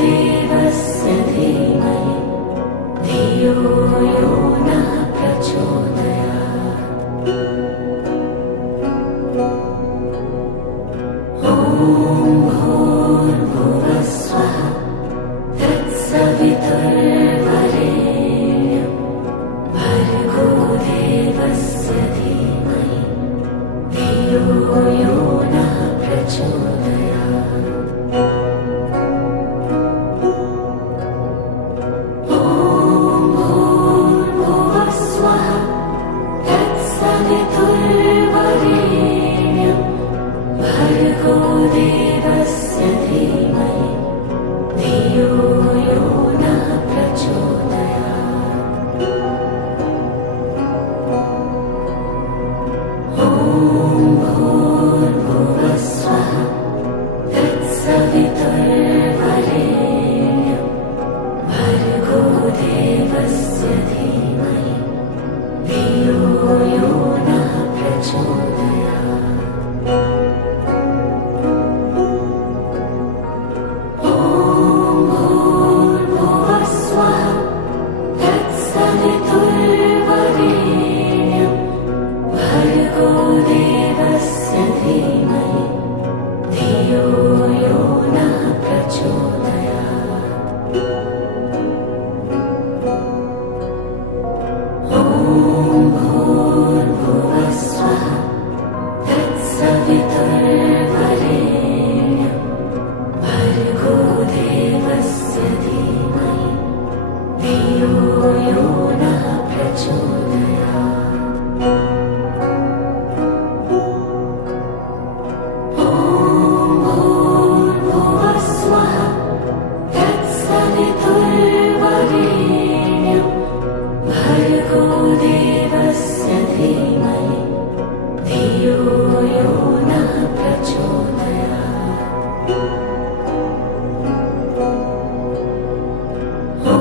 देवस्य धीमहि धियो यो नः प्रचोदयात्। ॐ भूर्भुवस्वः तत्सवितुर्वरेण्यं भर्गो देवस्य धीमहि धियो यो नः प्रचोदयात्। ॐ भूर्भुवस्वः तत्सवितुर्वरेण्यं भर्गो देवस्य धीमहि धियो यो नः प्रचोदयात्। ॐ भूर्भुवस्वः तत्सवितुर्वरेण्यं भर्गो देवस्य धीमहि धियो यो नः प्रचोदयात्। ॐ भूर्भुवस्वः तत्सवितुर्वरेण्यं भर्गो देवस्य धीमहि धियो यो नः प्रचोदयात्। ॐ भूर्भुवस्वः तत्सवितुर्वरेण्यं भर्गो देवस्य धीमहि धियो यो नः प्रचोदयात्। ॐ भूर्भुवस्वः तत्सवितुर्वरेण्यं भर्गो देवस्य धीमहि धियो यो नः प्रचोदयात्। ॐ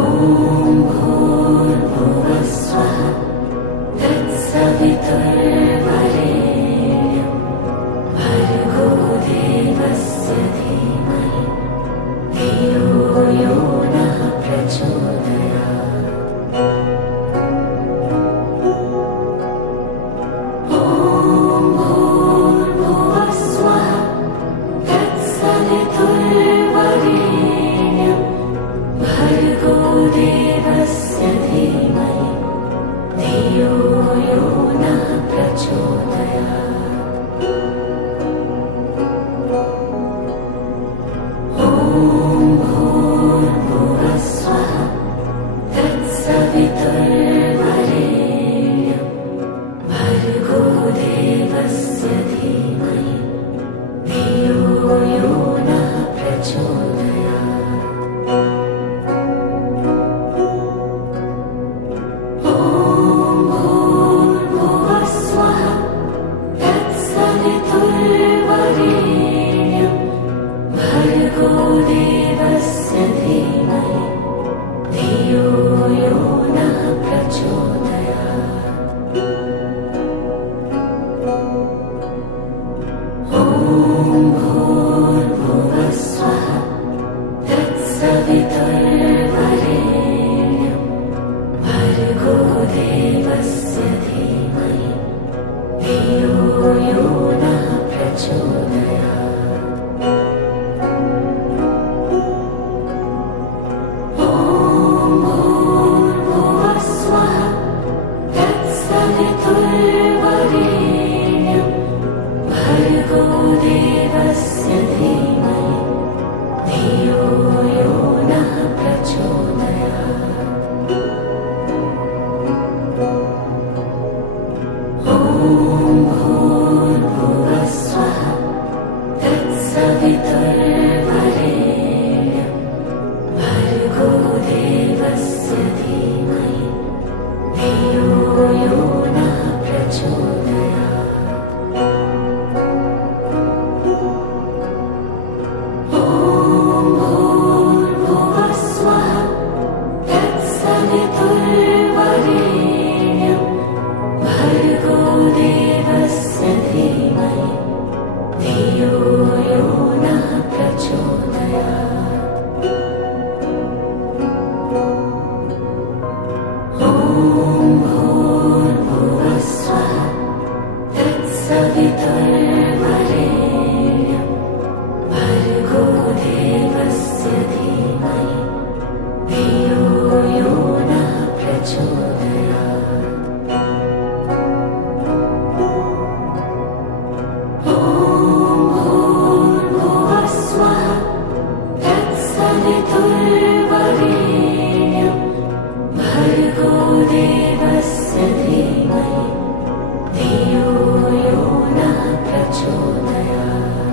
भूर्भुवस्वः तत्सवितुर्वरेण्यं भर्गो देवस्य धीमहि धियो यो नः प्रचोदयात्। ॐ भूर्भुवस्वः तत्सवितुर्वरेण्यं भर्गो देवस्य धीमहि धियो यो नः प्रचोदयात्। ॐ भूर्भुवस्वः तत्सवितुर्वरेण्यं भर्गो देवस्य धीमहि धियो यो नः प्रचोदयात्। ॐ भूर्भुवस्वः तत्सवितुर्वरेण्यं भर्गो देवस्य धीमहि धियो यो नः प्रचोदयात्। ॐ भूर्भुवस्वः तत्सवितुर्वरेण्यं भर्गो देवस्य धीमहि धियो यो नः प्रचोदयात्। ॐ भूर्भुवस्वः तत्सवितुर्वरेण्यं भर्गो देवस्य धीमहि धियो यो नः तत्सवितुर्वरेण्यं भर्गो देवस्य धीमहि धियो यो नः प्रचोदयात्।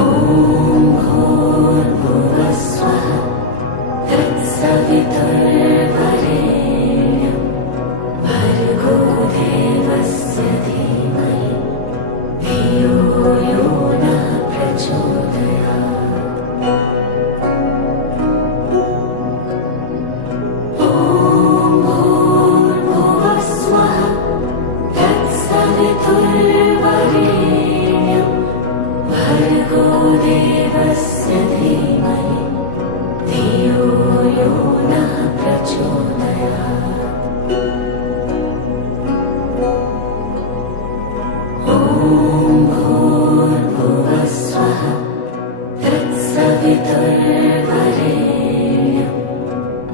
ॐ भूर्भुवस्वः तत्सवितुर्वरेण्यं भर्गो देवस्य धीमहि धियो यो नः प्रचोदयात्। ॐ भूर्भुवस्वः तत्सवितुर्वरेण्यं भर्गो देवस्य धीमहि धियो यो नः प्रचोदयात्। ॐ भूर्भुवस्वः तत्सवितुर्वरेण्यं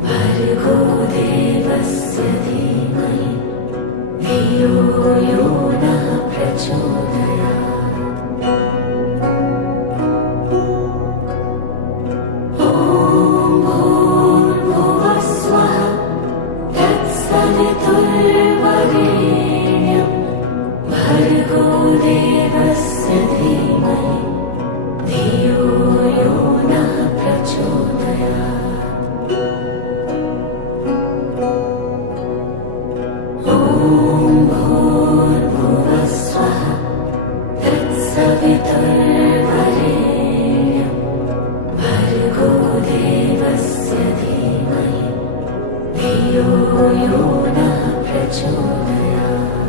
भर्गो देवस्य धीमहि धियो यो नः प्रचोदयात्। ॐ भूर्भुवस्वः तत्सवितुर्वरेण्यं भर्गो देवस्य धीमहि धियो यो नः प्रचोदयात्। ॐ भूर्भुवस्वः तत्सवितुर्वरेण्यं भर्गो देवस्य धीमहि धियो यो नः प्रचोदयात्।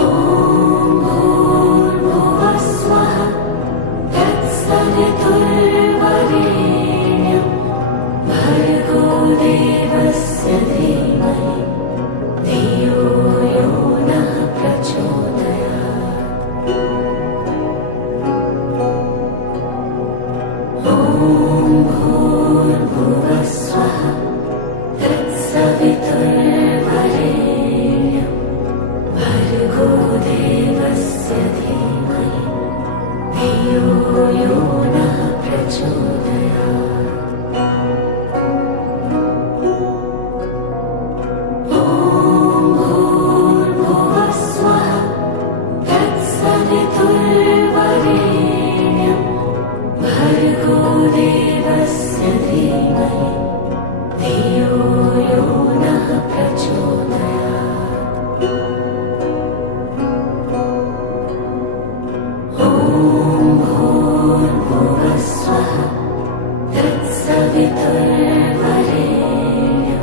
ॐ भूर्भुवस्वः तत्सवितुर्वरेण्यं भर्गो देवस्य धीमहि धियो यो नः प्रचोदयात्। ॐ भूर्भुवस्वः तत्सवितुर्वरेण्यं भर्गो देवस्य धीमहि धियो यो नः प्रचोदयात्। ॐ भूर्भुवस्वः तत्सवितुर्वरेण्यं भर्गो देवस्य धीमहि धियो यो नः प्रचोदयात्। ॐ भूर्भुवस्वः तत्सवितुर्वरेण्यं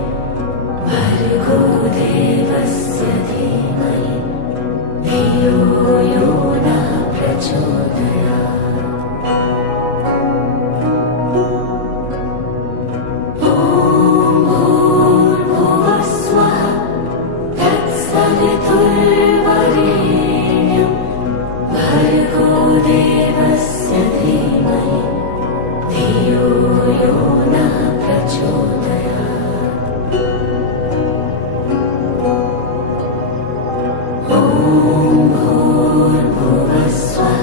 भर्गो देवस्य धीमहि धियो यो नः प्रचोदयात्। ॐ भूर्भुवस्वः तत्सवितुर्वरेण्यं भर्गो देवस्य धीमहि धियो यो नः प्रचोदयात्। ॐ भूर्भुवस्वः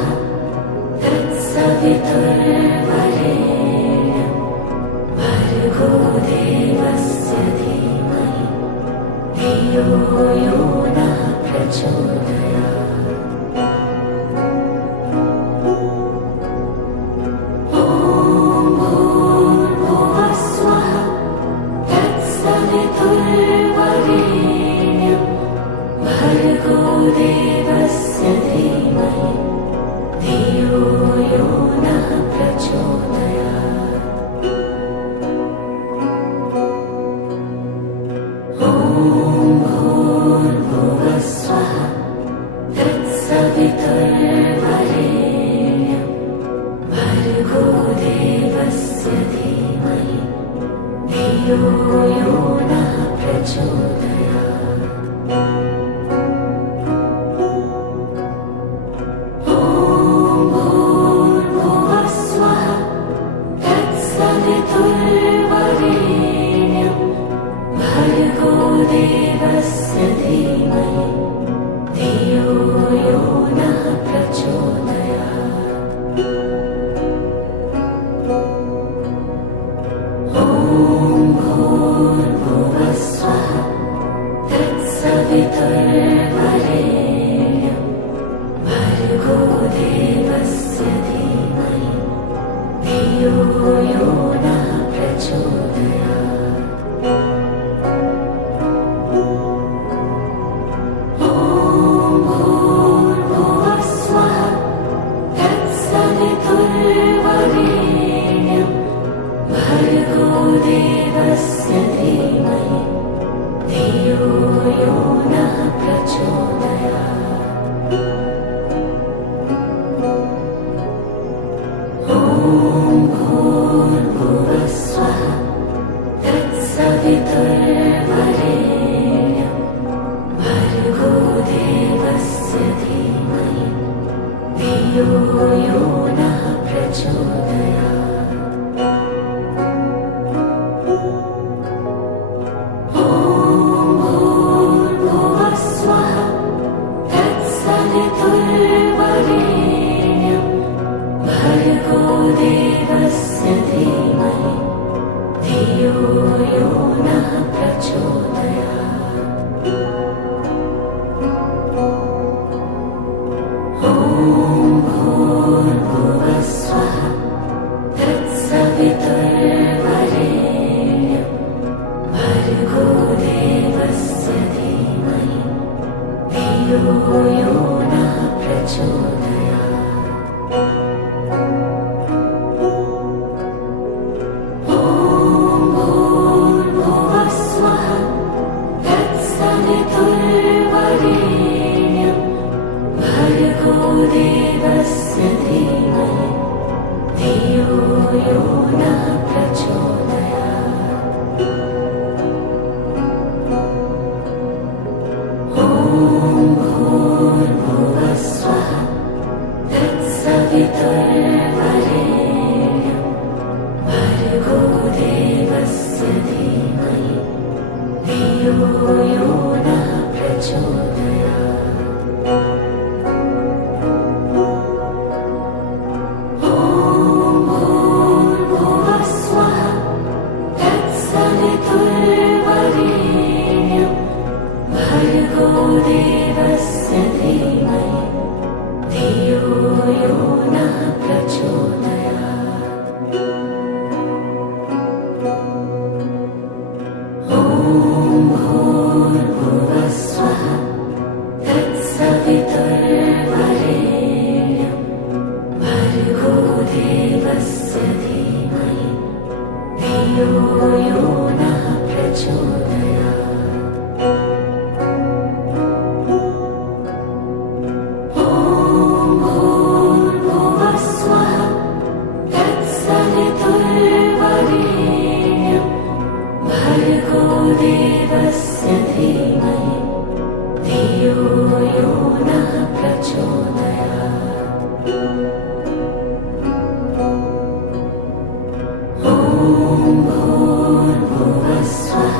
धियो यो नः प्रचोदयात्। ॐ भूर्भुवः स्वः तत्सवितुर्वरेण्यं भर्गो देवस्य धीमहि धियो यो नः प्रचोदयात्। ॐ भूर्भुवः स्वः तत्सवितुर्वरेण्यं भर्गो देवस्य धीमहि धियो यो नः प्रचोदयात्। ॐ भूर्भुवः स्वः तत्सवितुर्वरेण्यं भर्गो देवस्य धीमहि धियो यो नः प्रचोदयात्। ॐ भूर्भुवः स्वः तत्सवितुर्वरेण्यं भर्गो देवस्य धीमहि धियो यो नः प्रचोदयात्। ॐ भूर्भुवः स्वः तत्सवितुर्वरेण्यं भर्गो देवस्य धीमहि धियो यो नः प्रचोदयात्। ॐ भूर्भुवः स्वः तत्सवितुर्वरेण्यं भर्गो देवस्य धीमहि धियो यो नः प्रचोदयात्। ॐ भूर्भुवः स्वः तत्सवितुर्वरेण्यं भर्गो देवस्य धीमहि धियो यो नः प्रचोदयात्। ॐ भूर्भुवः स्वः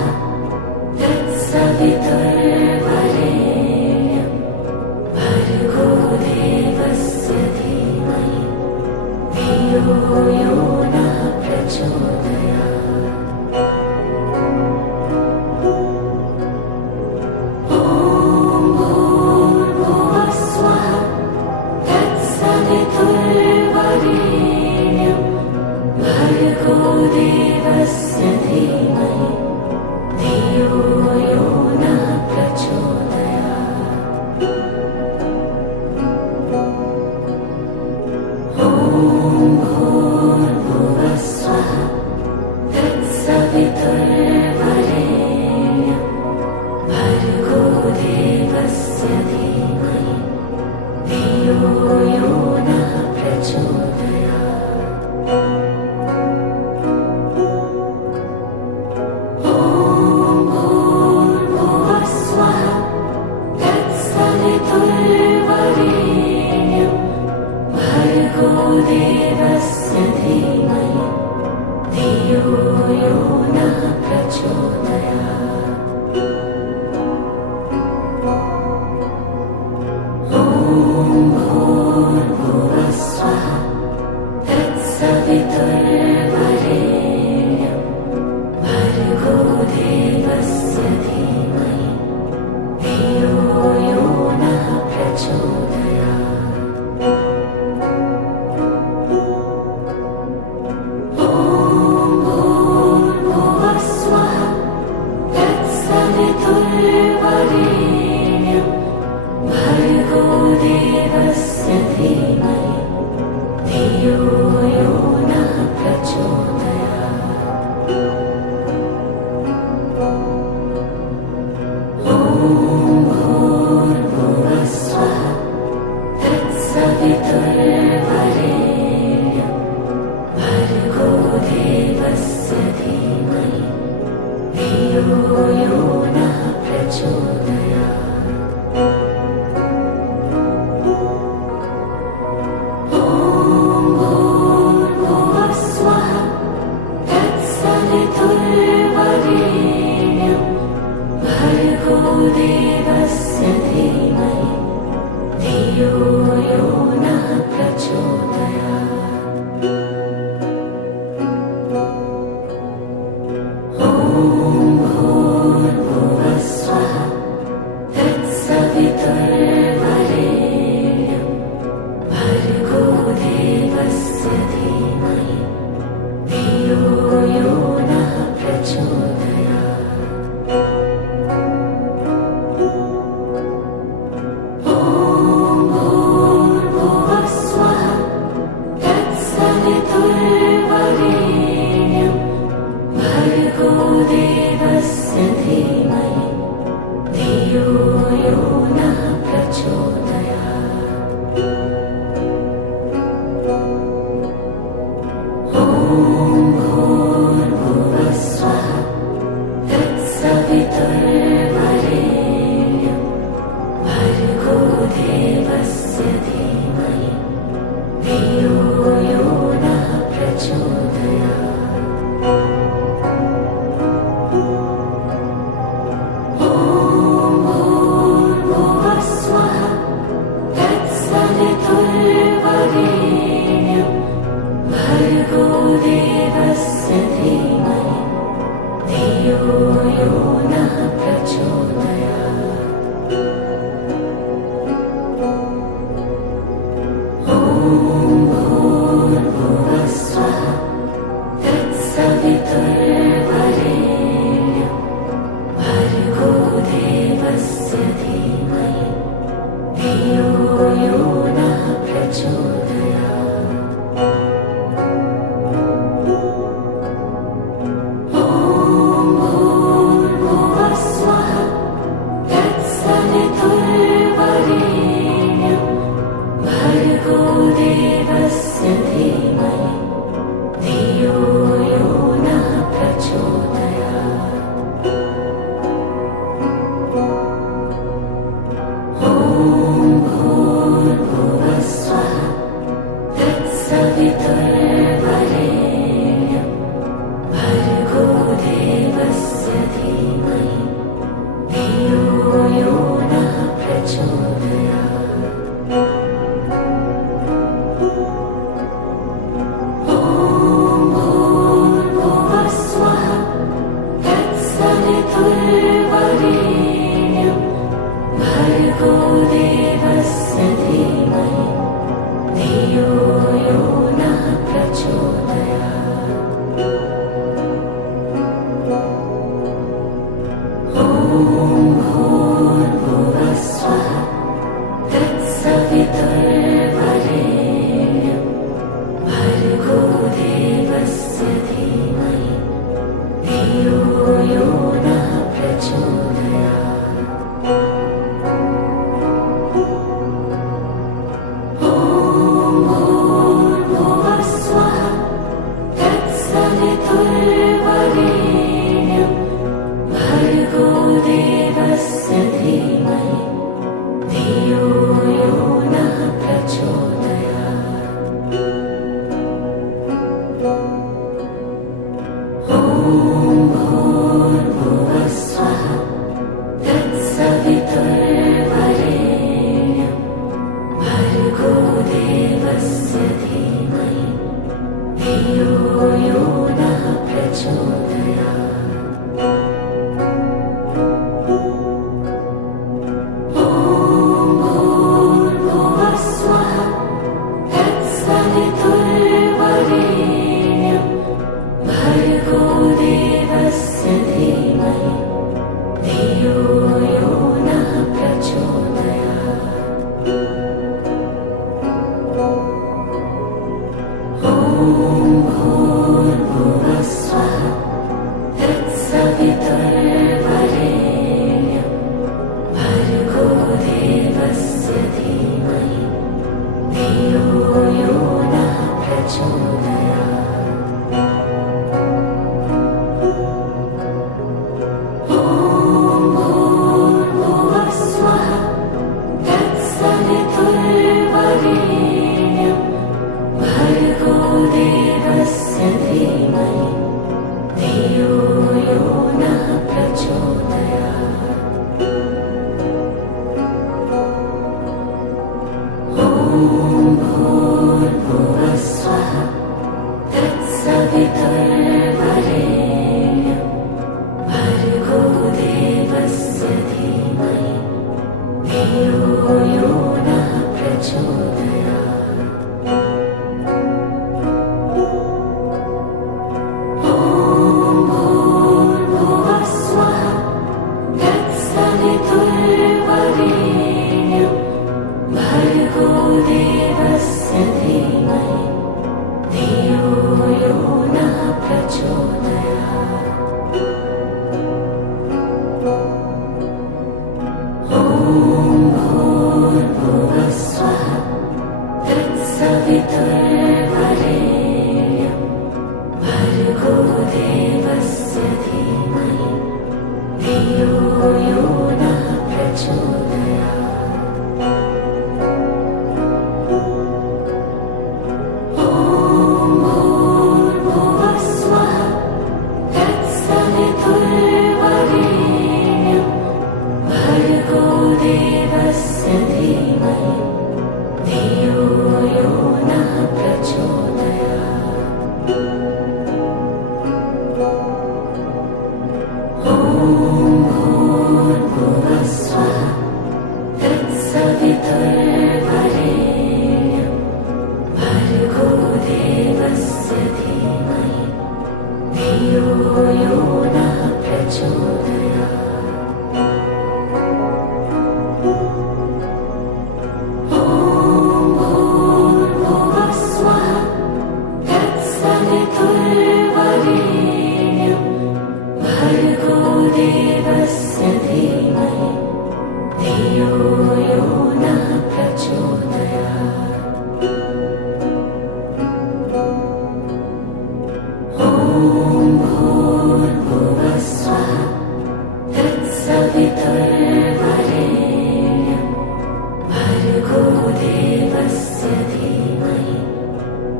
भर्गो देवस्य धीमहि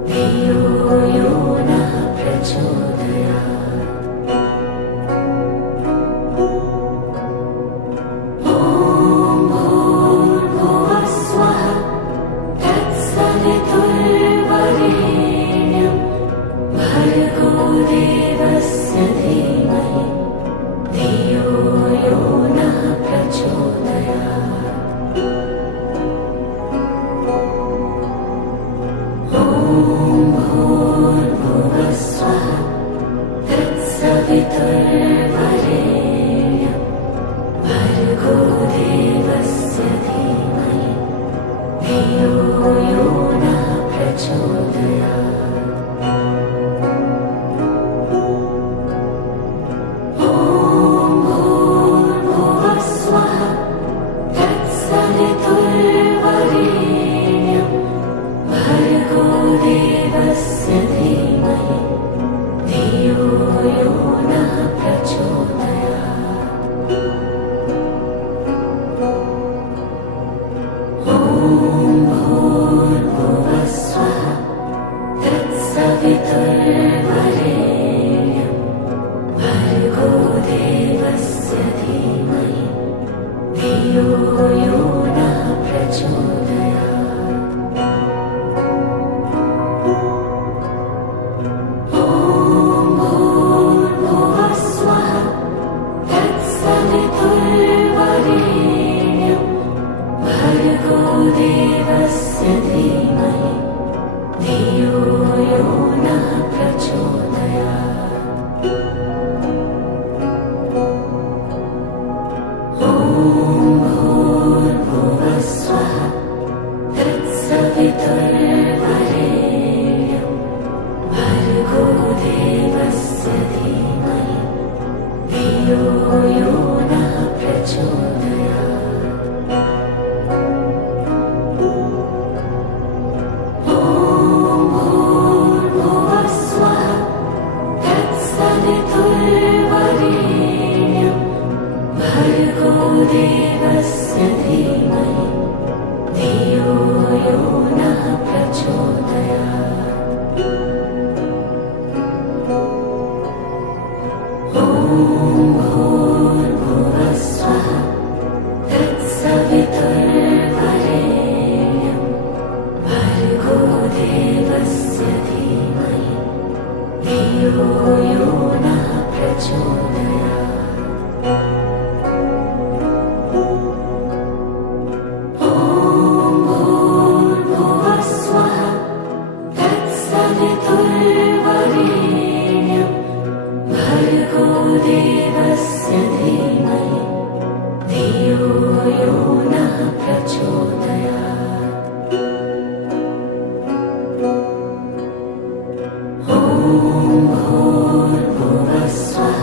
धियो यो नः प्रचोदयात्। ॐ भूर्भुवः स्वः तत्सवितुर्वरेण्यं भर्गो देवस्य धीमहि धियो यो नः प्रचोदयात्। ॐ भूर्भुवः स्वः तत्सवितुर्वरेण्यं भर्गो देवस्य धीमहि धियो यो नः प्रचोदयात्। ॐ भूर्भुवः स्वः तत्सवितुर्वरेण्यं भर्गो देवस्य धीमहि धियो यो नः प्रचोदयात्। ॐ भूर्भुवः स्वः तत्सवितुर्वरेण्यं भर्गो देवस्य धीमहि धियो यो नः प्रचोदयात्। ॐ भूर्भुवः स्वः तत्सवितुर्वरेण्यं भर्गो देवस्य धीमहि धियो यो नः प्रचोदयात्। ॐ भूर्भुवः स्वः तत्सवितुर्वरेण्यं भर्गो देवस्य धीमहि धियो यो नः प्रचोदयात्। ॐ भूर्भुवः स्वः तत्सवितुर्वरेण्यं भर्गो देवस्य धीमहि धियो यो नः प्रचोदयात्। ॐ भूर्भुवः स्वः तत्सवितुर्वरेण्यं भर्गो देवस्य धीमहि धियो यो नः प्रचोदयात्। ॐ भूर्भुवः स्वः तत्सवितुर्वरेण्यं भर्गो देवस्य धीमहि धियो यो नः प्रचोदयात्। ॐ भूर्भुवः स्वः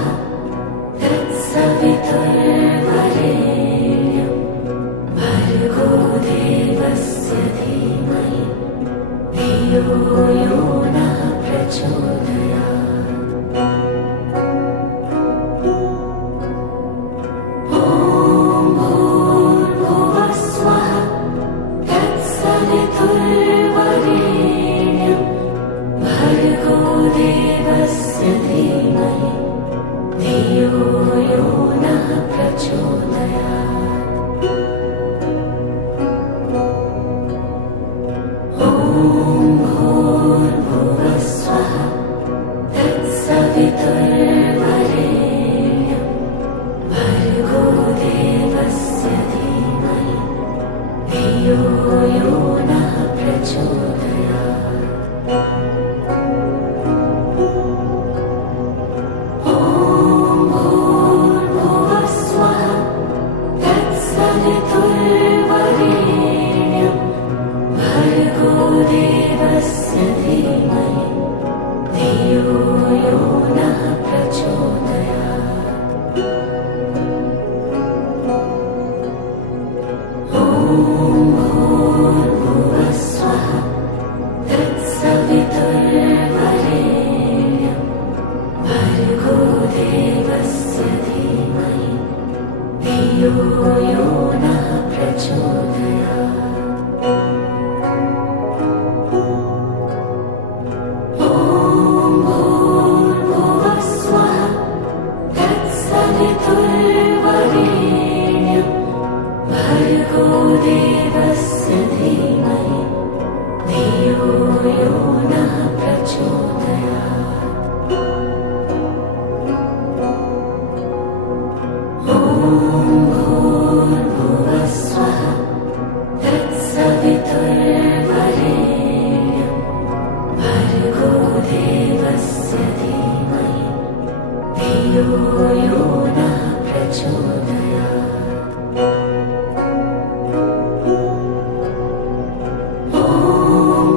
तत्सवितुर्वरेण्यं भर्गो देवस्य धीमहि धियो यो नः प्रचोदयात्। ॐ भूर्भुवः स्वः तत्सवितुर्वरेण्यं भर्गो देवस्य धीमहि धियो यो नः प्रचोदयात्। ॐ भूर्भुवः स्वः तत्सवितुर्वरेण्यं भर्गो देवस्य धीमहि धियो यो नः प्रचोदयात्। ॐ भूर्भुवः स्वः तत्सवितुर्वरेण्यं भर्गो देवस्य धीमहि धियो यो नः प्रचोदयात्। ॐ भूर्भुवः स्वः तत्सवितुर्वरेण्यं तत्सवितुर्वरेण्यं भर्गो देवस्य धीमहि धियो यो नः प्रचोदयात्। ॐ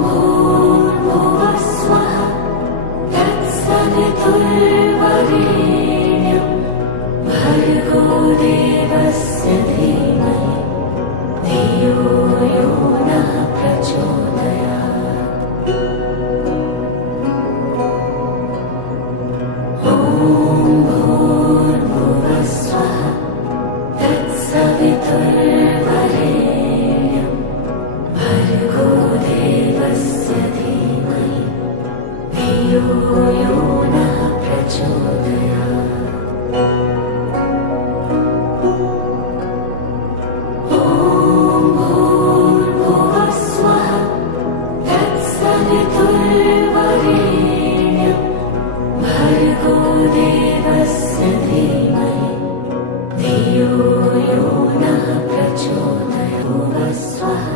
भूर्भुवः स्वः तत्सवितुर्वरेण्यं भर्गो देवस्य धीमहि धियो यो नः प्रचोदयात्। ॐ भूर्भुवः स्वः तत्सवितुर्वरेण्यं भर्गो देवस्य धीमहि धियो यो नः प्रचोदयात्। ॐ भूर्भुवः स्वः तत्सवितुर्वरेण्यं भर्गो देवस्य धीमहि धियो यो नः प्रचोदयात्। स्वः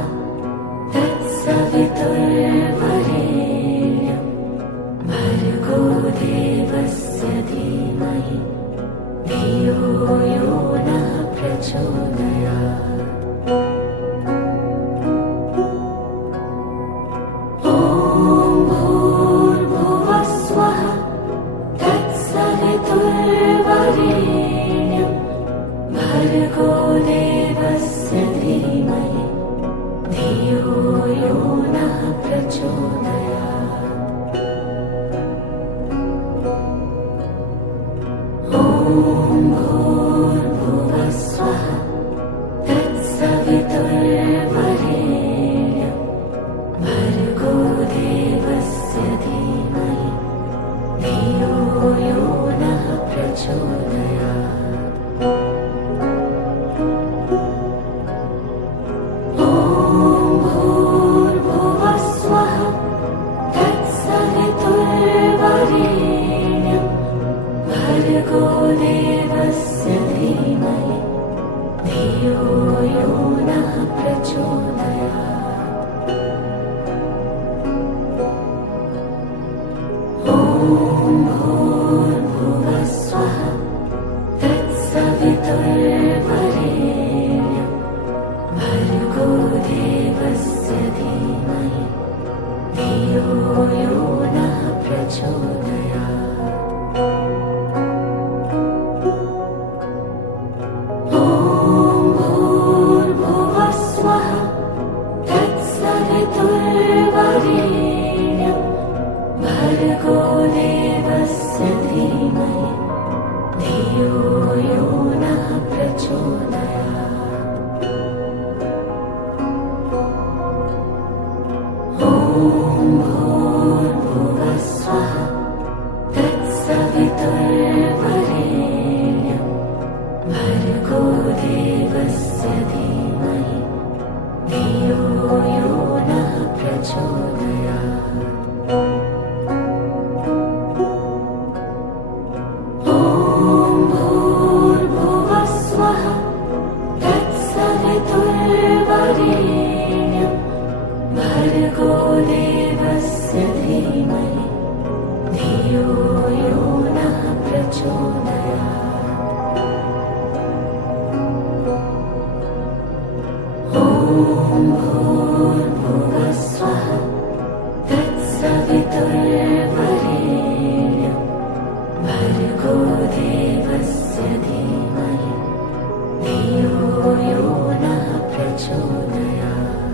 तत्सवितुर्वरेण्यं भर्गो देवस्य धीमहि धियो यो नः प्रचोदयात्। ॐ भूर्भुवः स्वः तत्सवितुर्वरेण्यं भर्गो देवस्य धीमहि धियो यो नः प्रचोदयात्। ॐ भूर्भुवः स्वः तत्सवितुर्वरेण्यं भर्गो देवस्य धीमहि धियो यो नः प्रचोदयात्। ॐ भूर्भुवः स्वः तत्सवितुर्वरेण्यं भर्गो देवस्य धीमहि धियो यो नः प्रचोदयात्। ॐ भूर्भुवः स्वः तत्सवितुर्वरेण्यं भर्गो देवस्य धीमहि धियो यो नः प्रचोदयात्। ॐ भूर्भुवः स्वः तत्सवितुर्वरेण्यं भर्गो देवस्य धीमहि धियो यो नः प्रचोदयात्। ॐ भूर्भुवः स्वः तत्सवितुर्वरेण्यं भर्गो देवस्य धीमहि धियो यो नः प्रचोदयात्। ॐ भूर्भुवः स्वः तत्सवितुर्वरेण्यं भर्गो देवस्य धीमहि धियो यो नः प्रचोदयात्। ॐ भूर्भुवः स्वः तत्सवितुर्वरेण्यं भर्गो देवस्य धीमहि धियो यो नः प्रचोदयात्।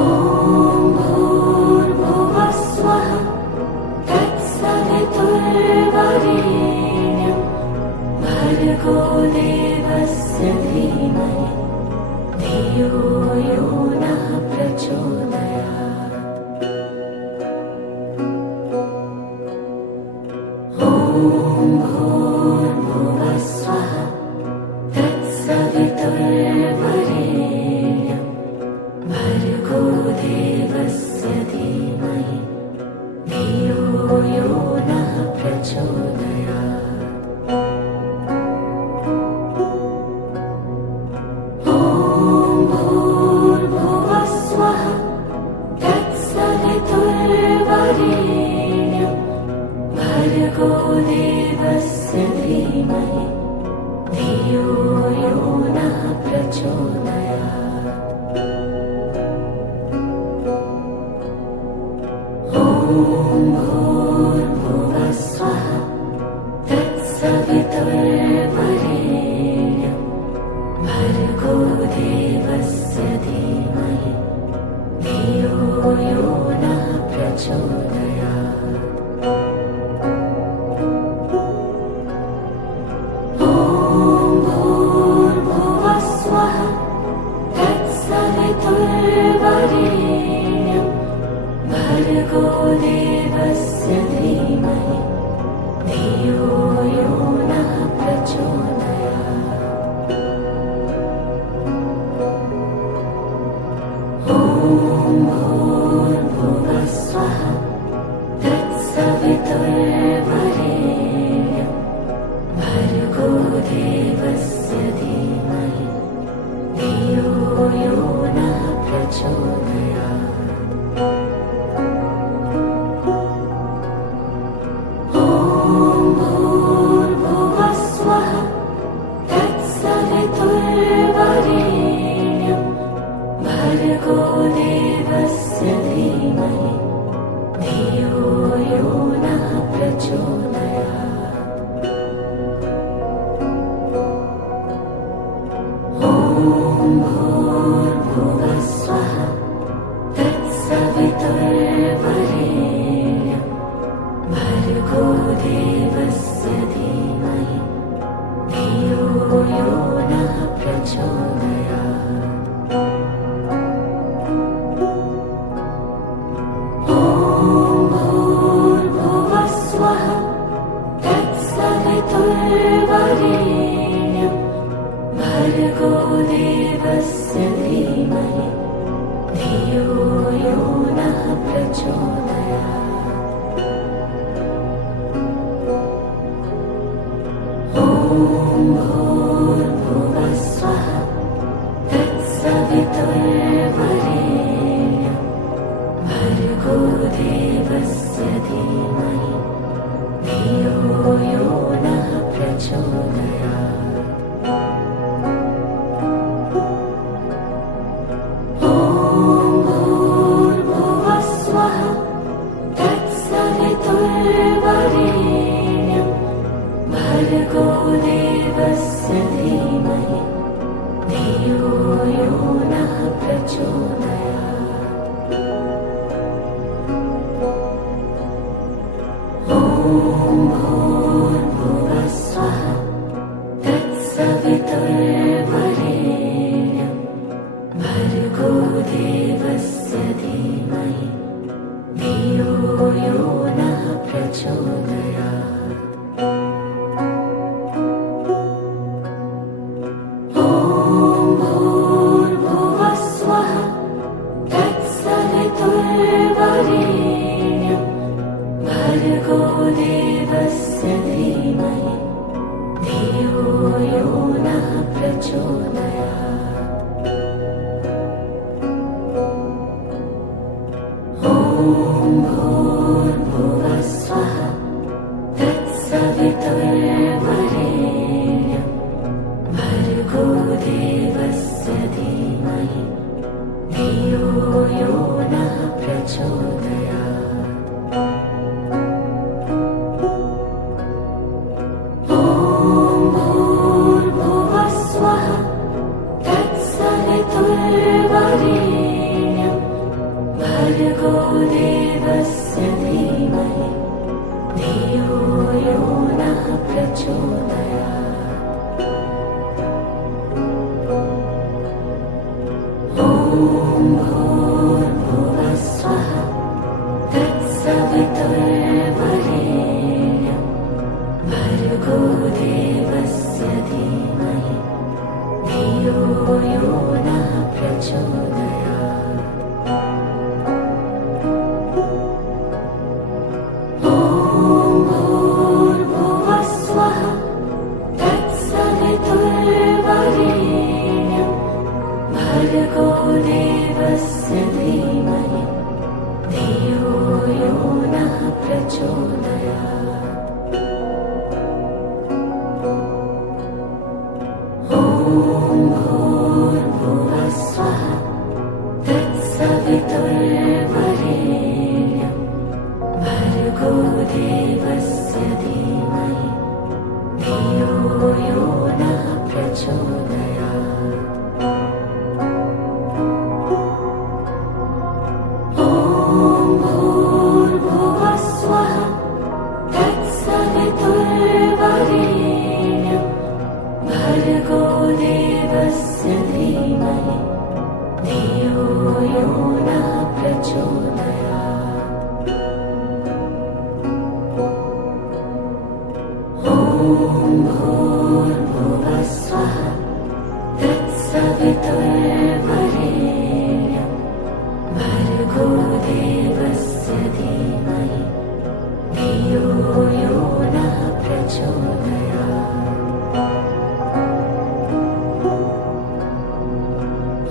ॐ भूर्भुवः स्वः तत्सवितुर्वरेण्यं भर्गो देवस्य धीमहि धियो यो नः प्रचोदयात्। ॐ भूर्भुवः स्वः तत्सवितुर्वरेण्यं भर्गो देवस्य धीमहि धियो यो नः प्रचोदयात्। ॐ यो नः प्रचोदयात्। ॐ भूर्भुवः स्वः तत्सवितुर्वरेण्यं भर्गो देवस्य धीमहि धियो यो नः प्रचोदयात्। ॐ भूर्भुवः स्वः तत्सवितुर्वरेण्यं भर्गो देवस्य धीमहि धियो यो नः प्रचोदयात्। ॐ भूर्भुवः स्वः तत्सवितुर्वरेण्यं भर्गो देवस्य धीमहि धियो यो नः प्रचोदयात्। ॐ भूर्भुवः स्वः तत्सवितुर्वरेण्यं भर्गो देवस्य धीमहि धियो यो नः प्रचोदयात्। ॐ भूर्भुवः स्वः तत्सवितुर्वरेण्यं भर्गो देवस्य धीमहि धियो यो नः प्रचोदयात्। ॐ भूर्भुवः स्वः तत्सवितुर्वरेण्यं भर्गो देवस्य धीमहि धियो यो नः प्रचोदयात्। ॐ भूर्भुवः स्वः तत्सवितुर्वरेण्यं भर्गो देवस्य धीमहि धियो यो नः प्रचोदयात्। ॐ भूर्भुवः स्वः तत्सवितुर्वरेण्यं भर्गो देवस्य धीमहि धियो यो नः प्रचोदयात्। ॐ भूर्भुवः स्वः तत्सवितुर्वरेण्यं भर्गो देवस्य धीमहि धियो यो नः प्रचोदयात्। ॐ भूर्भुवः स्वः तत्सवितुर्वरेण्यं भर्गो देवस्य धीमहि धियो यो नः प्रचोदयात्। ॐ भूर्भुवः स्वः तत्सवितुर्वरेण्यं भर्गो देवस्य धीमहि धियो यो नः प्रचोदयात्। ॐ भूर्भुवः स्वः तत्सवितुर्वरेण्यं भर्गो देवस्य धीमहि धियो यो नः प्रचोदयात्। ॐ भूर्भुवः स्वः तत्सवितुर्वरेण्यं भर्गो देवस्य धीमहि धियो यो नः प्रचोदयात्। ॐ भूर्भुवः स्वः तत्सवितुर्वरेण्यं भर्गो देवस्य धीमहि धियो यो नः प्रचोदयात्।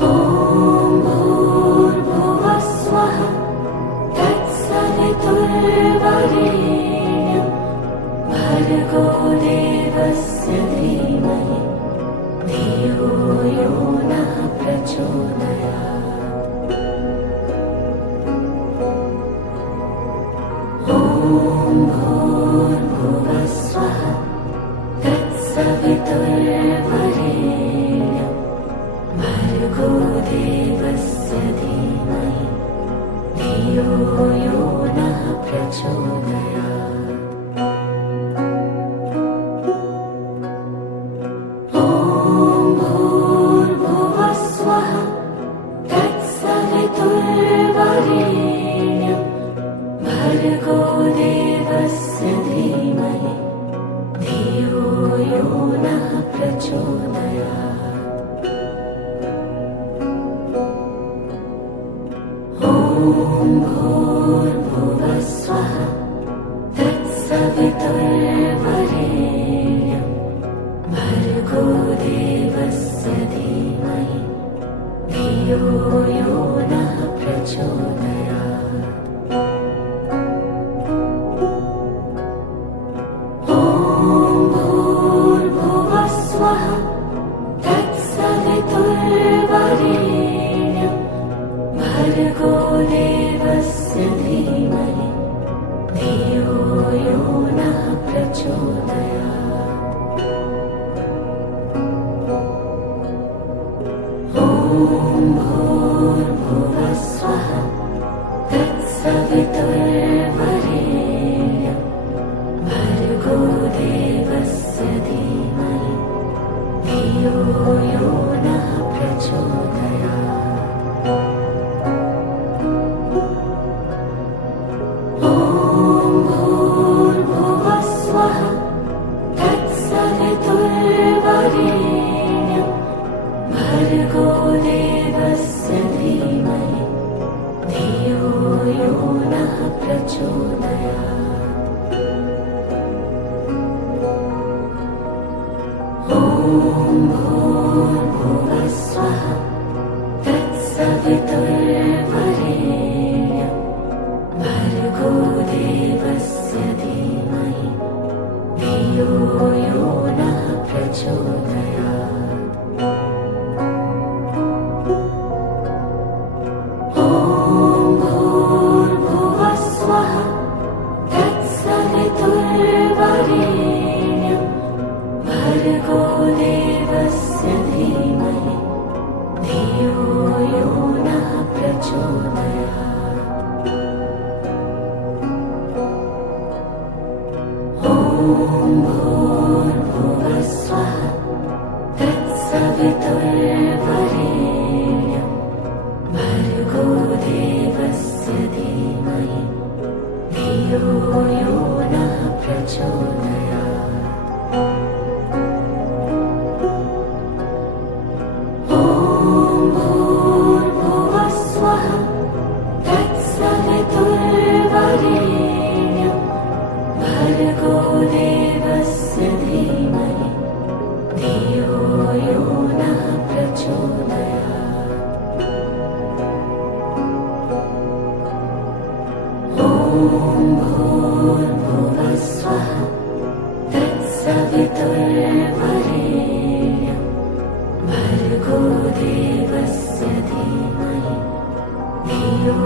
ॐ प्रचोदयात्। ॐ भूर्भुवस्वः तत्सवितुर्वरेण्यं भर्गो देवस्य धीमहि धियो यो नः प्रचोदयात्। ॐ भूर्भुवस्वः तत्सवितुर्वरेण्यं भर्गो देवस्य धीमहि धियो यो नः प्रचोदयात्। ॐ भूर्भुवस्वः तत्सवितुर्वरेण्यं भर्गो देवस्य धीमहि धियो यो नः प्रचोदयात्। ॐ भूर्भुवस्वः तत्सवितुर्वरेण्यं भर्गो देवस्य धीमहि धियो यो नः प्रचोदयात्। ॐ भूर्भुवस्वः तत्सवितुर्वरेण्यं भर्गो देवस्य धीमहि धियो यो नः प्रचोदयात्। ॐ भूर्भुवस्वः तत्सवितुर्वरेण्यं भर्गो देवस्य धीमहि धियो यो नः प्रचोदयात्। ॐ भूर्भुवस्वः तत्सवितुर्वरेण्यं भर्गो देवस्य धीमहि धियो यो नः प्रचोदयात्। ॐ भूर्भुवस्वः तत्सवितुर्वरेण्यं भर्गो देवस्य धीमहि धियो यो नः प्रचोदयात्। ॐ भूर्भुवस्वः तत्सवितुर्वरेण्यं भर्गो देवस्य धीमहि धियो यो नः प्रचोदयात्। ॐ भूर्भुवस्वः तत्सवितुर्वरेण्यं भर्गो देवस्य धीमहि धियो यो नः प्रचोदयात्। ॐ भूर्भुवस्वः तत्सवितुर्वरेण्यं भर्गो देवस्य धीमहि धियो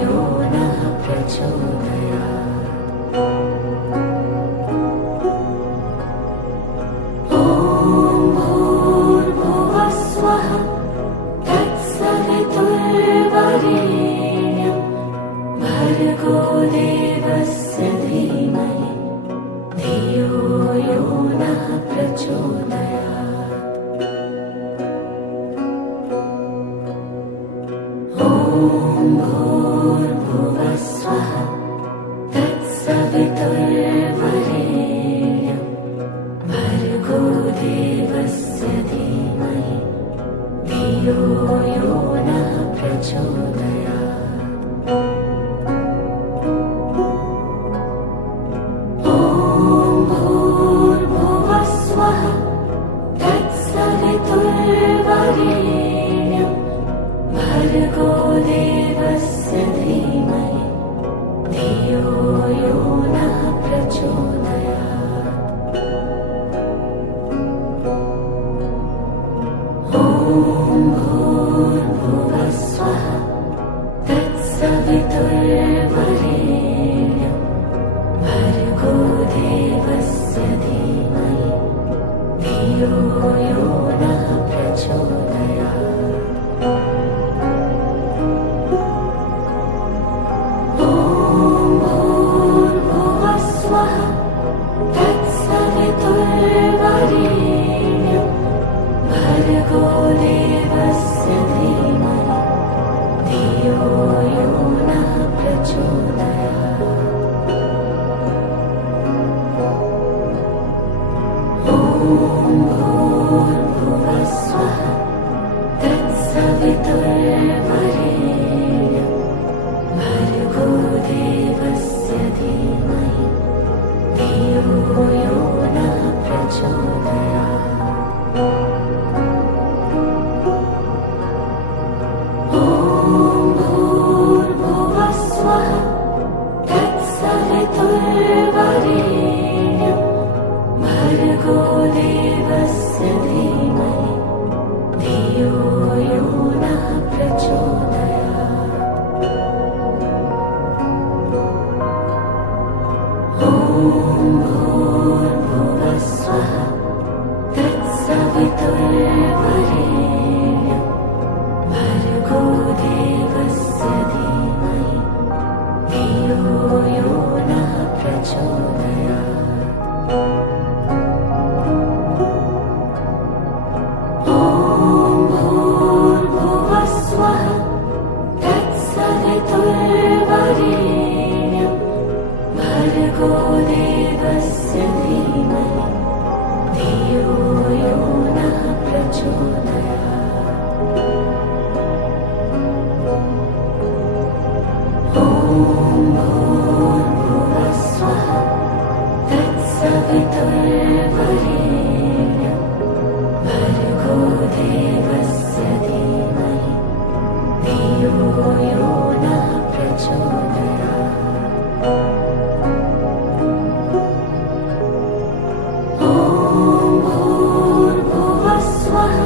यो नः प्रचोदयात्। ॐ भूर्भुवस्वः तत्सवितुर्वरेण्यं भर्गो देवस्य धीमहि धियो यो नः प्रचोदयात्। ॐ भूर्भुवस्वः तत्सवितुर्वरेण्यं भर्गो देवस्य धीमहि धियो यो नः प्रचोदयात्। ॐ भूर्भुवस्वः तत्सवितुर्वरेण्यं भर्गो देवस्य धीमहि धियो यो नः प्रचोदयात्। ॐ भूर्भुवस्वः तत्सवितुर्वरेण्यं भर्गो देवस्य धीमहि धियो यो नः प्रचोदयात्। ॐ भूर्भुवस्वः तत्सवितुर्वरेण्यं भर्गो देवस्य धीमहि धियो यो नः प्रचोदयात्। ॐ भूर्भुवस्वः तत्सवितुर्वरेण्यं भर्गो देवस्य धीमहि धियो यो नः प्रचोदयात्। ॐ भूर्भुवस्वः तत्सवितुर्वरेण्यं भर्गो देवस्य धीमहि धियो यो नः प्रचोदयात्। ॐ भूर्भुवस्वः तत्सवितुर्वरेण्यं भर्गो देवस्य धीमहि धियो यो नः प्रचोदयात्। ॐ भूर्भुवस्वः तत्सवितुर्वरेण्यं भर्गो देवस्य धीमहि धियो यो नः प्रचोदयात्। ॐ भूर्भुवस्वः तत्सवितुर्वरेण्यं भर्गो देवस्य धीमहि धियो यो नः प्रचोदयात्। ॐ भूर्भुवस्वः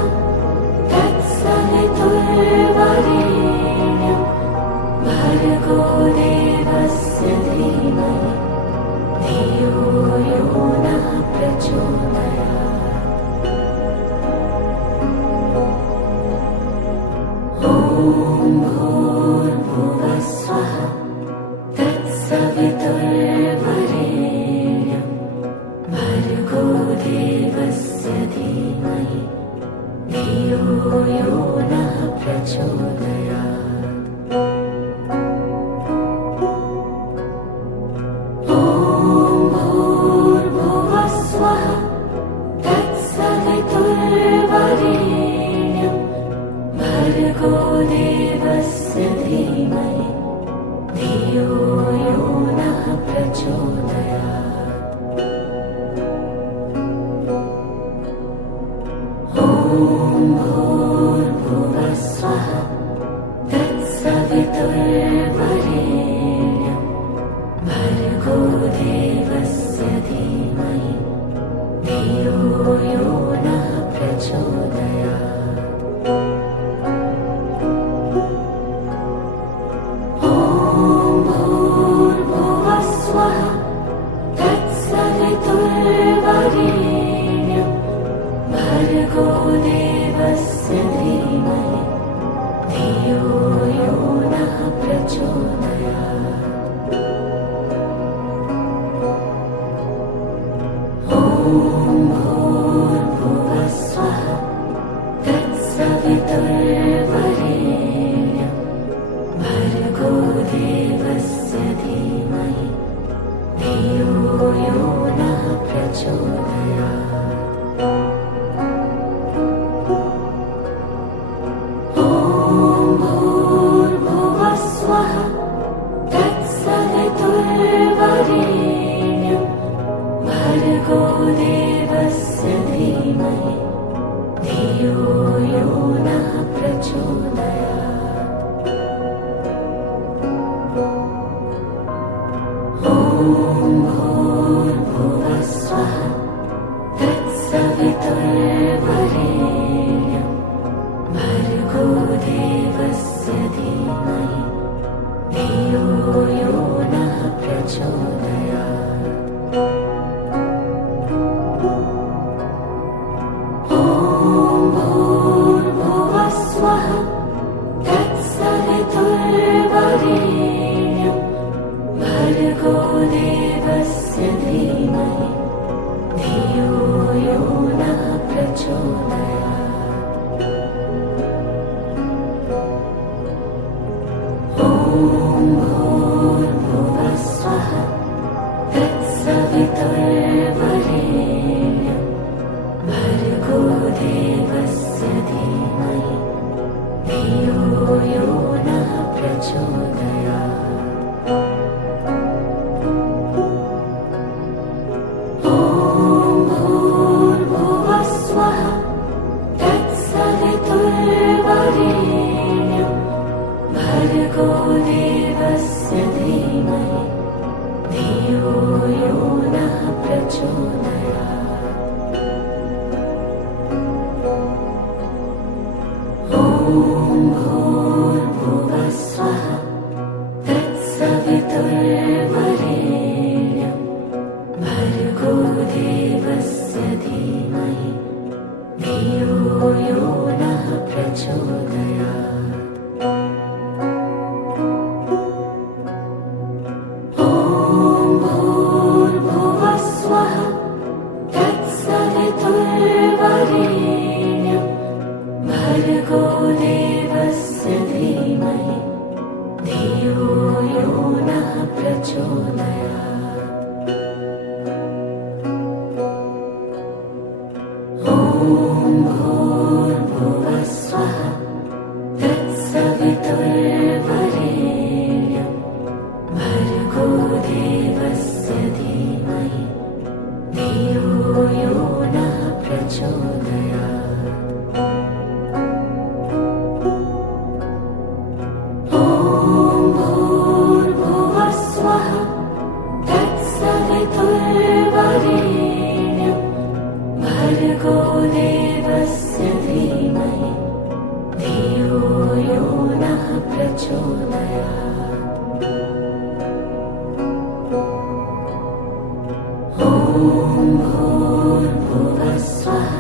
तत्सवितुर्वरेण्यं भर्गो देवस्य धीमहि धियो यो नः प्रचोदयात्। ॐ भूर्भुवस्वः तत्सवितुर्वरेण्यं भर्गो देवस्य धीमहि धियो यो नः प्रचोदयात्। ॐ भूर्भुवस्वः तत्सवितुर्वरेण्यं भर्गो देवस्य धीमहि धियो यो नः प्रचोदयात्। ॐ भूर्भुवस्वः तत्सवितुर्वरेण्यं भर्गो देवस्य धीमहि धियो यो नः प्रचोदयात्। ॐ भूर्भुवस्वः तत्सवितुर्वरेण्यं भर्गो देवस्य धीमहि धियो यो नः प्रचोदयात्। ॐ भूर्भुवस्वः तत्सवितुर्वरेण्यं भर्गो देवस्य धीमहि धियो यो नः प्रचोदयात्। ॐ भूर्भुवस्वः तत्सवितुर्वरेण्यं भर्गो देवस्य धीमहि धियो यो नः प्रचोदयात्। ॐ भूर्भुवस्वः प्रचोदयात्। ॐ भूर्भुवः स्वः तत्सवितुर्वरेण्यं भर्गो देवस्य धीमहि धियो यो नः प्रचोदयात्। ॐ भूर्भुवः स्वः तत्सवितुर्वरेण्यं भर्गो देवस्य धीमहि धियो यो नः प्रचोदयात्। ॐ भूर्भुवः स्वः तत्सवितुर्वरेण्यं भर्गो देवस्य धीमहि धियो यो नः प्रचोदयात्। ॐ भूर्भुवः स्वः तत्सवितुर्वरेण्यं भर्गो देवस्य धीमहि धियो यो नः प्रचोदयात्। ॐ भूर्भुवः स्वः तत्सवितुर्वरेण्यं भर्गो देवस्य धीमहि धियो यो नः प्रचोदयात्। ॐ भूर्भुवः स्वः तत्सवितुर्वरेण्यं भर्गो देवस्य धीमहि धियो यो नः प्रचोदयात्। ॐ भूर्भुवः स्वः तत्सवितुर्वरेण्यं भर्गो देवस्य धीमहि धियो यो नः प्रचोदयात्। ॐ भूर्भुवः स्वः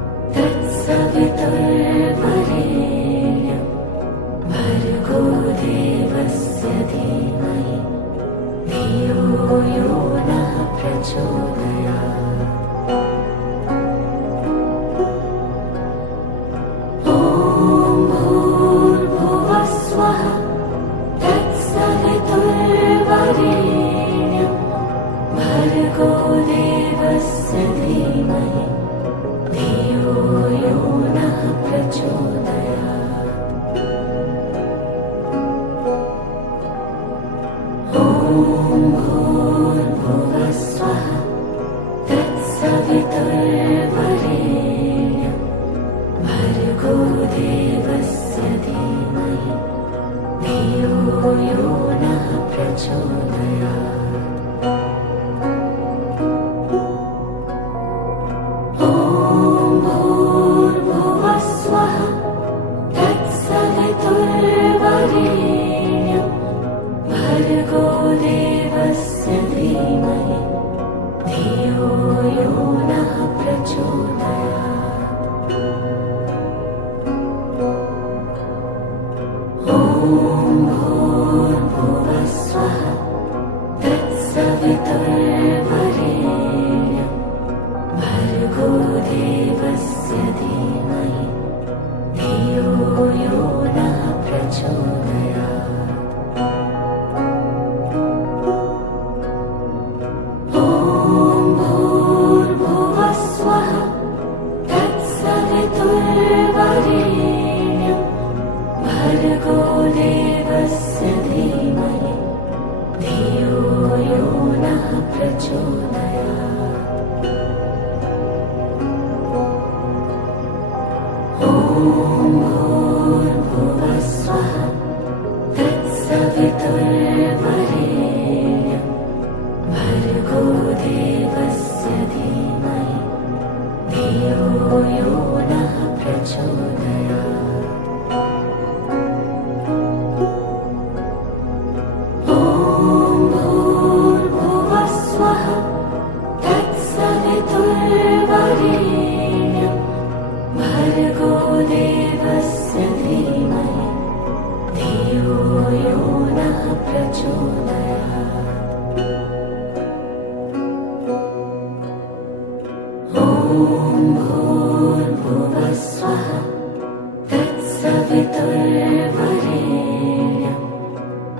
तत्सवितुर्वरेण्यं भर्गो देवस्य धीमहि धियो यो नः प्रचोदयात्। ॐ भूर्भुवः स्वः तत्सवितुर्वरेण्यं भर्गो देवस्य धीमहि धियो यो नः प्रचोदयात्। ॐ भूर्भुवः स्वः तत्सवितुर्वरेण्यं भर्गो देवस्य धीमहि धियो यो नः प्रचोदयात्। ॐ भूर्भुवः स्वः तत्सवितुर्वरेण्यं भर्गो देवस्य धीमहि धियो यो नः प्रचोदयात्। ॐ भूर्भुवः स्वः तत्सवितुर्वरेण्यं भर्गो देवस्य धीमहि धियो यो नः प्रचोदयात्। ॐ भूर्भुवः स्वः तत्सवितुर्वरेण्यं भर्गो देवस्य धीमहि धियो यो नः प्रचोदयात्। ॐ भूर्भुवः स्वः तत्सवितुर्वरेण्यं भर्गो देवस्य धीमहि धियो यो नः प्रचोदयात्। ॐ ॐ भूर्भुवस्वः तत्सवितुर्वरेण्यं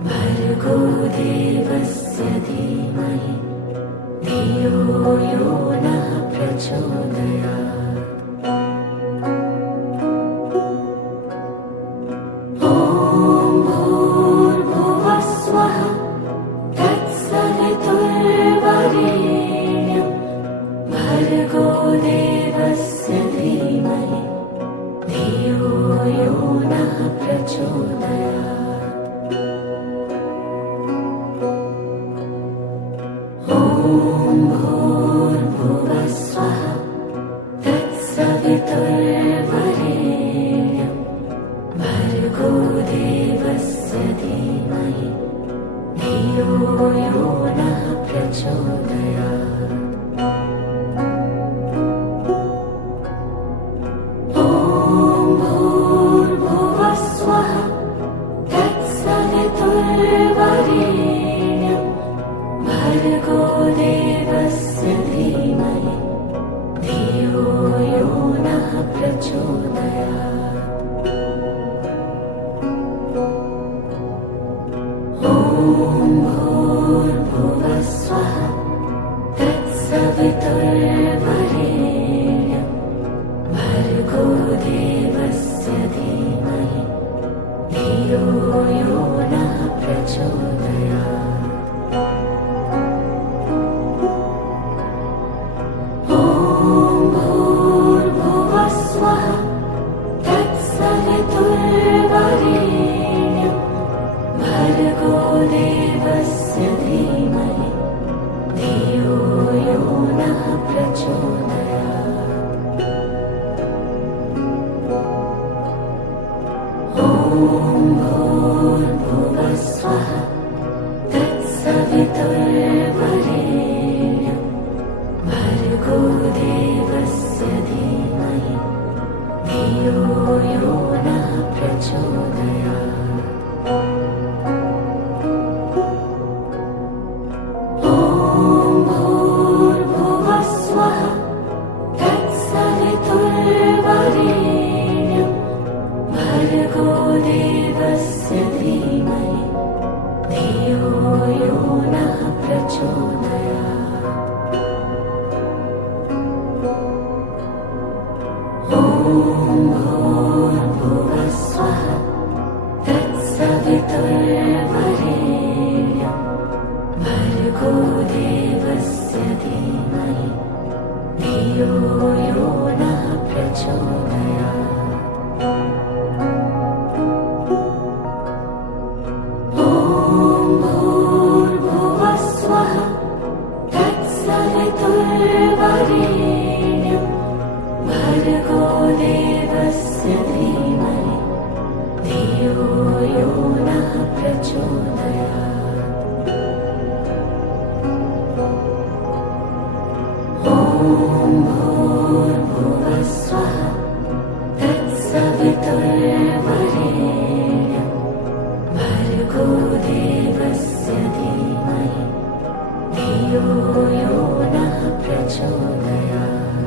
भर्गो देवस्य धीमहि धियो यो नः प्रचोदयात्। ॐ भूर्भुवस्वः तत्सवितुर्वरेण्यं भर्गो देवस्य धीमहि धियो यो नः प्रचोदयात्। ॐ भूर्भुवस्वः तत्सवितुर्वरेण्यं भर्गो देवस्य धीमहि धियो यो नः प्रचोदयात्। ॐ भूर्भुवस्वः तत्सवितुर्वरेण्यं भर्गो देवस्य धीमहि धियो यो नः प्रचोदयात्। ॐ भूर्भुवस्वः तत्सवितुर्वरेण्यं भर्गो देवस्य धीमहि धियो यो नः प्रचोदयात्। ॐ भूर्भुवस्वः तत्सवितुर्वरेण्यं भर्गो देवस्य धीमहि धियो यो नः प्रचोदयात्। ॐ भूर्भुवस्वः तत्सवितुर्वरेण्यं भर्गो देवस्य धीमहि धियो यो नः प्रचोदयात्। ॐ भूर्भुवस्वः तत्सवितुर्वरेण्यं भर्गो देवस्य धीमहि धियो यो नः प्रचोदयात्। ॐ भूर्भुवस्वः तत्सवितुर्वरेण्यं भर्गो देवस्य धीमहि धियो यो नः प्रचोदयात्। ॐ भूर्भुवस्वः तत्सवितुर्वरेण्यं भर्गो देवस्य धीमहि धियो यो नः प्रचोदयात्। ॐ भूर्भुवस्वः तत्सवितुर्वरेण्यं भर्गो देवस्य धीमहि धियो यो नः प्रचोदयात्।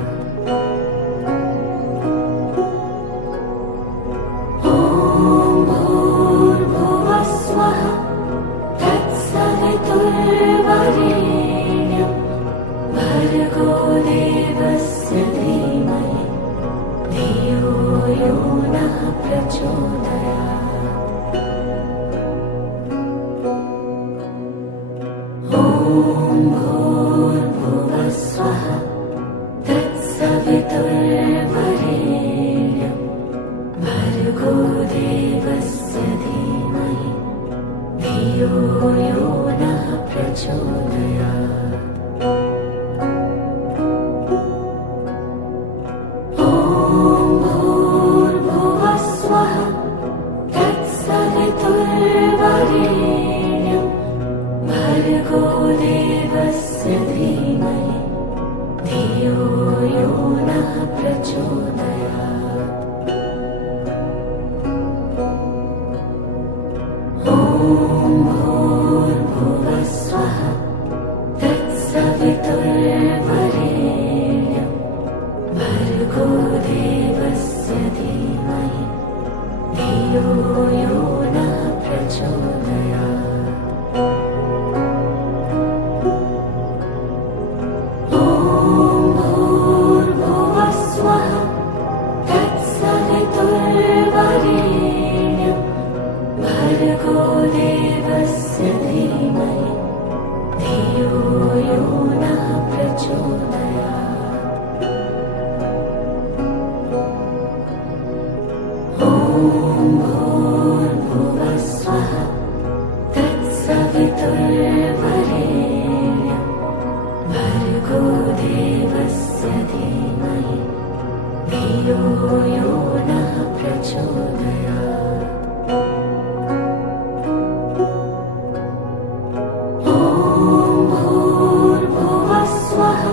ॐ भूर्भुवस्वः तत्सवितुर्वरेण्यं भर्गो देवस्य धीमहि धियो यो नः प्रचोदयात्। ॐ भूर्भुवस्वः तत्सवितुर्वरेण्यं भर्गो देवस्य धीमहि धियो यो नः प्रचोदयात्। ॐ भूर्भुवस्वः तत्सवितुर्वरेण्यं भर्गो देवस्य धीमहि धियो यो नः प्रचोदयात्। ॐ भूर्भुवस्वः धियो यो नः प्रचोदयात्। ॐ भूर्भुवः स्वः तत्सवितुर्वरेण्यं भर्गो देवस्य धीमहि धियो यो नः प्रचोदयात्। ॐ भूर्भुवः स्वः तत्सवितुर्वरेण्यं भर्गो देवस्य धीमहि धियो यो नः प्रचोदयात्। ॐ भूर्भुवः स्वः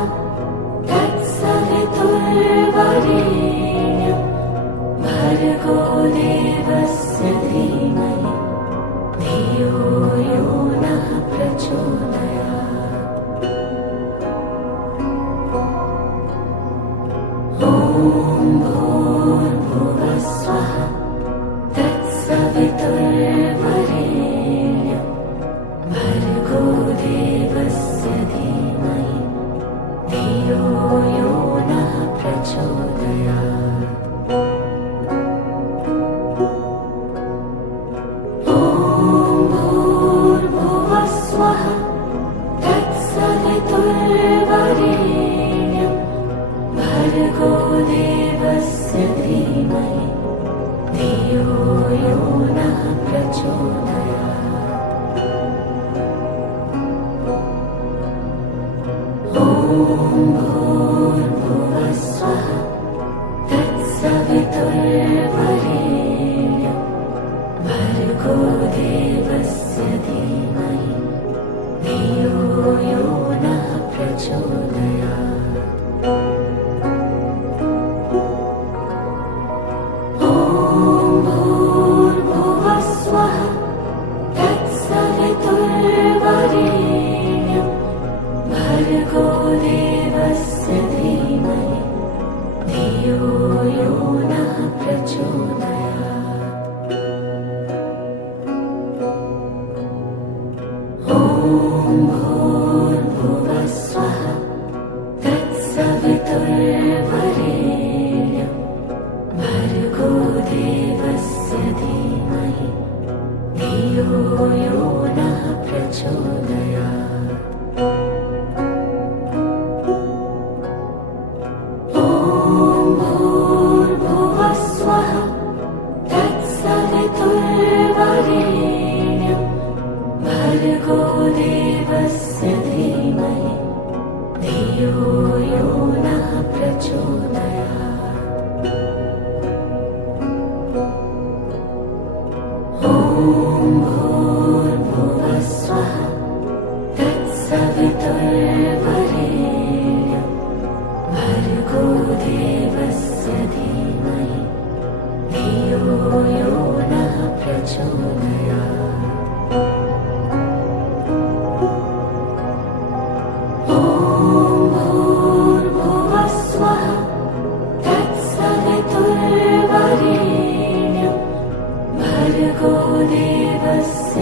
तत्सवितुर्वरेण्यं भर्गो देवस्य धीमहि धियो यो नः प्रचोदयात्। ॐ भूर्भुवः स्वः तत्सवितुर्वरेण्यं भर्गो देवस्य धीमहि धियो यो नः प्रचोदयात्। ॐ भूर्भुवः स्वः तत्सवितुर्वरेण्यं भर्गो देवस्य धीमहि धियो यो नः प्रचोदयात्। ॐ भूर्भुवः स्वः तत्सवितुर्वरेण्यं भर्गो देवस्य धीमहि धियो यो नः प्रचोदयात्। ॐ भूर्भुवः स्वः तत्सवितुर्वरेण्यं भर्गो देवस्य धीमहि धियो यो नः प्रचोदयात्। ॐ भूर्भुवः स्वः तत्सवितुर्वरेण्यं भर्गो देवस्य धीमहि धियो यो नः प्रचोदयात्। ॐ भूर्भुवः स्वः तत्सवितुर्वरेण्यं भर्गो देवस्य धीमहि धियो यो नः प्रचोदयात्। ॐ भूर्भुवः स्वः तत्सवितुर्वरेण्यं भर्गो देवस्य धीमहि धियो यो नः प्रचोदयात्। ॐ भूर्भुवः स्वः तत्सवितुर्वरेण्यं भर्गो देवस्य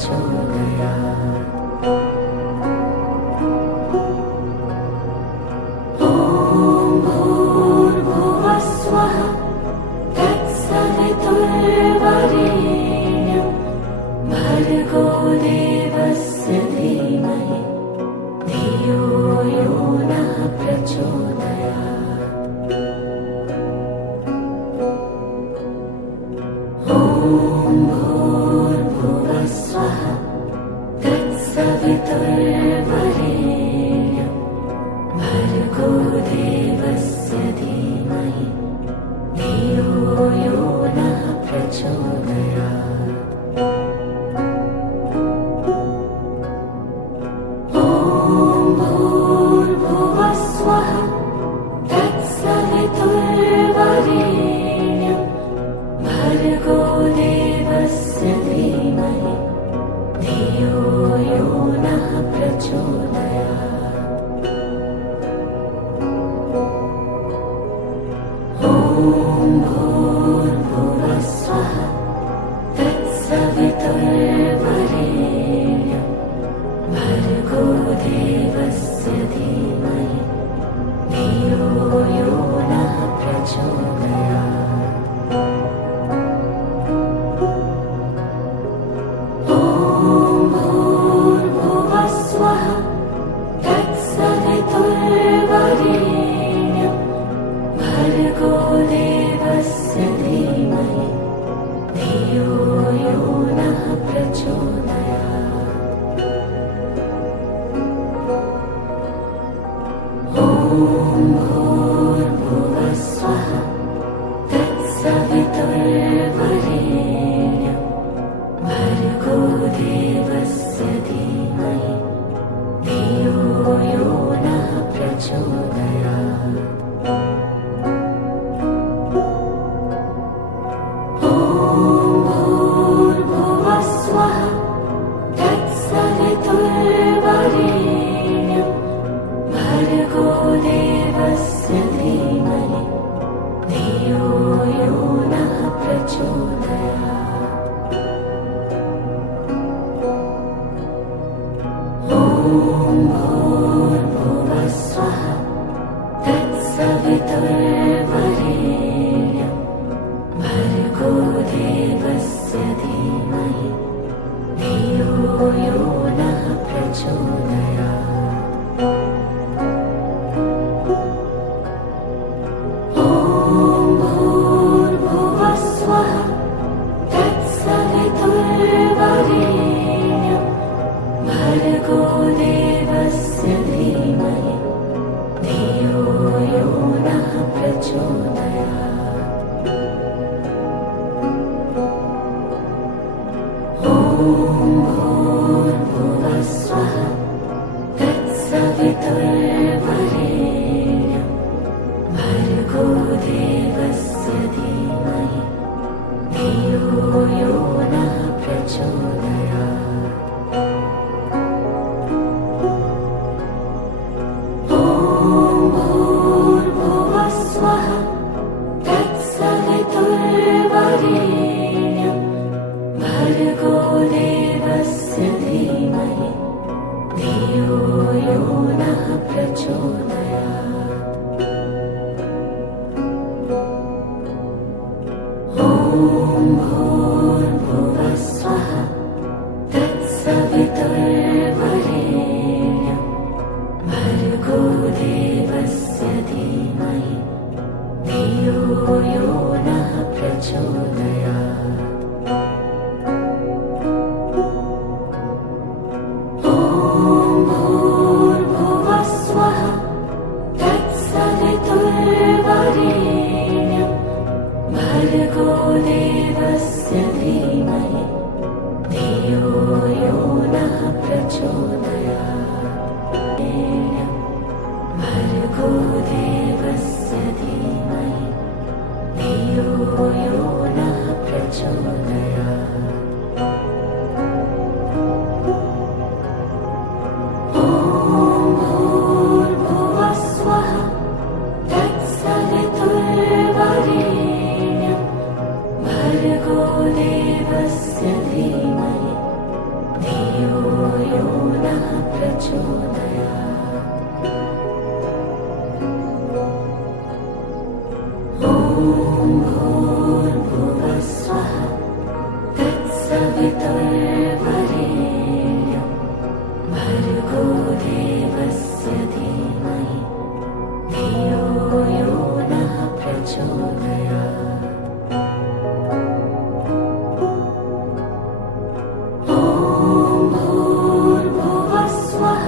प्रचोदयात्। ॐ भूर्भुवस्वः तत्सवितुर्वरेण्यं भर्गो देवस्य धीमहि धियो यो नः प्रचोदयात्। ॐ भूर्भुवस्वः तत्सवितुर्वरेण्यं भर्गो देवस्य धीमहि धियो यो नः प्रचोदयात्। ॐ भूर्भुवस्वः तत्सवितुर्वरेण्यं भर्गो देवस्य धीमहि धियो यो नः प्रचोदयात्। ॐ भूर्भुवस्वः तत्सवितुर्वरेण्यं भर्गो देवस्य धीमहि धियो यो नः प्रचोदयात्। ॐ भूर्भुवस्वः तत्सवितुर्वरेण्यं भर्गो देवस्य धीमहि धियो यो नः प्रचोदयात्। ॐ भूर्भुवस्वः तत्सवितुर्वरेण्यं भर्गो देवस्य धीमहि धियो यो नः प्रचोदयात्। ॐ भूर्भुवस्वः तत्सवितुर्वरेण्यं भर्गो देवस्य धीमहि धियो यो नः प्रचोदयात्। ॐ भूर्भुवस्वः तत्सवितुर्वरेण्यं भर्गो देवस्य धीमहि धियो यो नः प्रचोदयात्। ॐ भूर्भुवस्वः तत्सवितुर्वरेण्यं भर्गो देवस्य धीमहि धियो यो नः प्रचोदयात्। ॐ भूर्भुवस्वः तत्सवितुर्वरेण्यं भर्गो देवस्य धीमहि धियो यो नः प्रचोदयात्। ॐ भूर्भुवस्वः तत्सवितुर्वरेण्यं भर्गो देवस्य धीमहि धियो यो नः प्रचोदयात्। ॐ भूर्भुवस्वः तत्सवितुर्वरेण्यं भर्गो देवस्य धीमहि धियो यो नः प्रचोदयात्। ॐ भूर्भुवस्वः तत्सवितुर्वरेण्यं भर्गो देवस्य धीमहि धियो यो नः प्रचोदयात्। भर्गो देवस्य धीमहि धियो यो नः प्रचोदयात्। ॐ भूर्भुवस्वः तत्सवितुर्वरेण्यं भर्गो देवस्य धीमहि सवितुर्वरेण्यं भर्गो देवस्य धीमहि धियो यो नः प्रचोदयात्। ॐ भूर्भुवः स्वः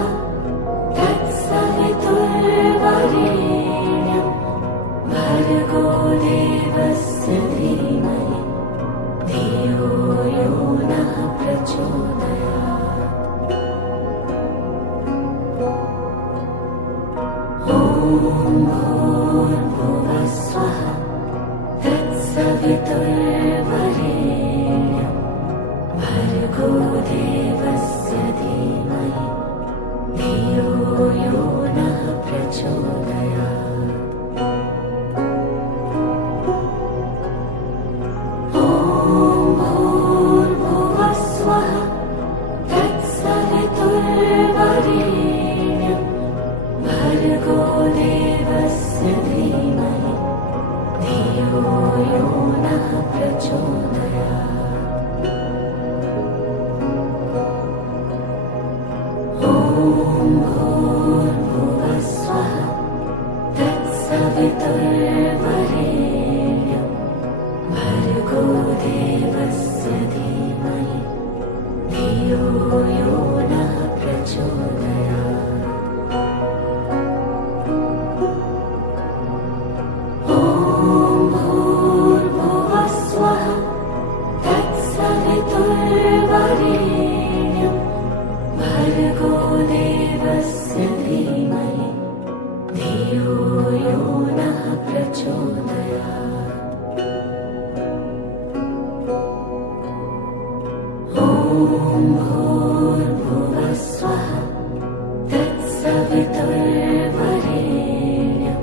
तत्सवितुर्वरेण्यं भर्गो देवस्य धीमहि धियो यो नः प्रचोदयात्। ॐ भूर्भुवः स्वः तत्सवितुर्वरेण्यं भर्गो देवस्य धीमहि धियो यो नः प्रचोदयात्। ॐ भूर्भुवः स्वः तत्सवितुर्वरेण्यं भर्गो देवस्य धीमहि धियो यो नः प्रचोदयात्। ॐ भूर्भुवः स्वः तत्सवितुर्वरेण्यं भर्गो देवस्य धीमहि धियो यो नः प्रचोदयात्। ॐ भूर्भुवः स्वः तत्सवितुर्वरेण्यं भर्गो देवस्य धीमहि धियो यो नः प्रचोदयात्। ॐ भूर्भुवः स्वः तत्सवितुर्वरेण्यं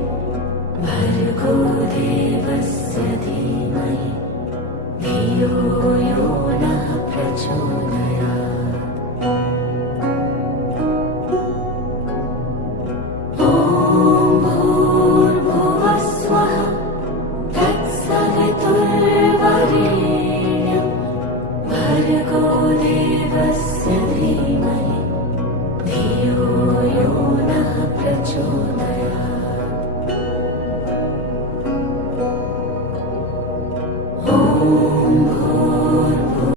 भर्गो देवस्य धीमहि धियो यो नः प्रचोदयात्। ॐ भूर्भुवः स्वः तत्सवितुर्वरेण्यं भर्गो देवस्य धीमहि धियो यो नः प्रचोदयात्।